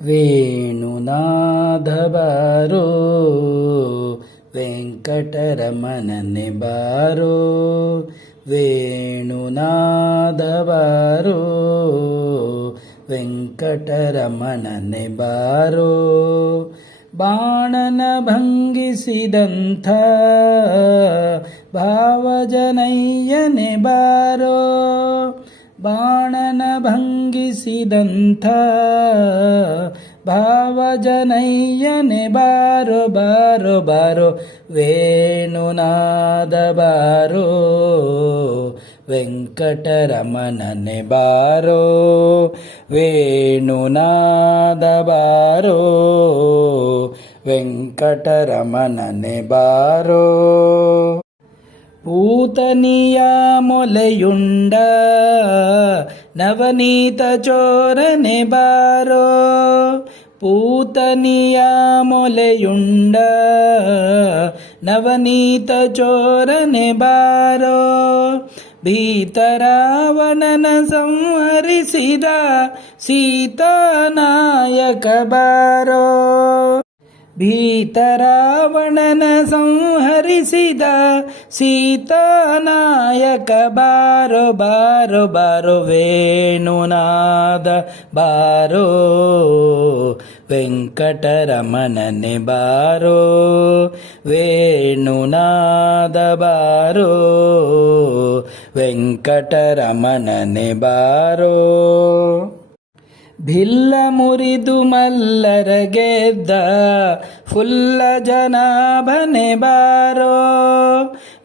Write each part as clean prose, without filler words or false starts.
ವೇಣುನಾದ ಬಾರೋ ವೆಂಕಟರಮಣನೆ ಬಾರೋ ವೇಣುನಾದ ಬಾರೋ ವೆಂಕಟರಮಣನೆ ಬಾರೋ ಬಾಣನ ಭಂಗಿಸಿದಂಥ ಭಾವಜನಯ್ಯನೆ ಬಾರೋ ಬಾಣನ ಭಂಗಿಸಿದಂಥ ಭಾವಜನಯ್ಯನೆ ಬಾರೋ ಬಾರೋ ಬಾರೋ ವೇಣುನಾದ ಬಾರೋ ವೆಂಕಟರಮಣನೆ ಬಾರೋ ವೇಣುನಾದ ಬಾರೋ ವೆಂಕಟರಮಣನೆ ಬಾರೋ ಪೂತನಿಯ ಮೊಲೆಯುಂಡ ನವನೀತ ಚೋರನೆ ಬಾರೋ ಪೂತನಿಯ ಮೊಲೆಯುಂಡ ನವನೀತ ಚೋರನೆ ಬಾರೋ ಭೀತರಾವಣನ ಸಂಹರಿಸಿದ ಸೀತಾನಾಯಕ ಬಾರೋ ಭೀತರಾವಣನ ಸಂಹರಿಸಿದ ಸೀತಾನಾಯಕ ಬಾರೋ ಬಾರೋ ಬಾರೋ ವೇಣುನಾದ ಬಾರೋ ವೆಂಕಟರಮಣನೆ ಬಾರೋ ವೇಣುನಾದ ಬಾರೋ ವೆಂಕಟರಮಣನೆ ಬಾರೋ ಭಿಲ್ಲ ಮುರಿದು ಮಲ್ಲರ ಗೆದ್ದ ಫುಲ್ಲ ಜನಾಭನೆ ಬಾರೋ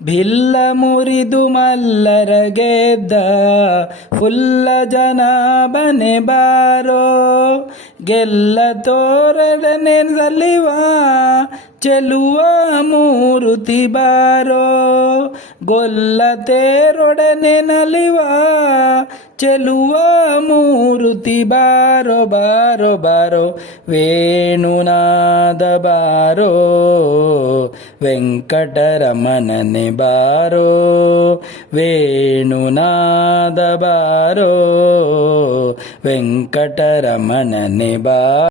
ಭಿಲ್ಲ ಮುರಿದು ಮಲ್ಲರ ಗೆದ್ದ ಫುಲ್ಲ ಜನಾಭನೆ ಬಾರೋ ಗೆಲ್ಲ ತೋರಡನೆ ಸಲಿವ ಚೆಲುವ ಮೂರುತಿ ಬಾರೋ ಗೊಲ್ಲ ತೇರೊಡನೆ ನಲಿವ ಚೆಲುವ ಮೂರುತಿ ಬಾರೋ ಬಾರೋ ಬಾರೋ ವೇಣುನಾದ ಬಾರೋ ವೆಂಕಟರಮಣನೆ ಬಾರೋ ವೇಣುನಾದ ಬಾರೋ ವೆಂಕಟರಮಣನೆ ಬಾರೋ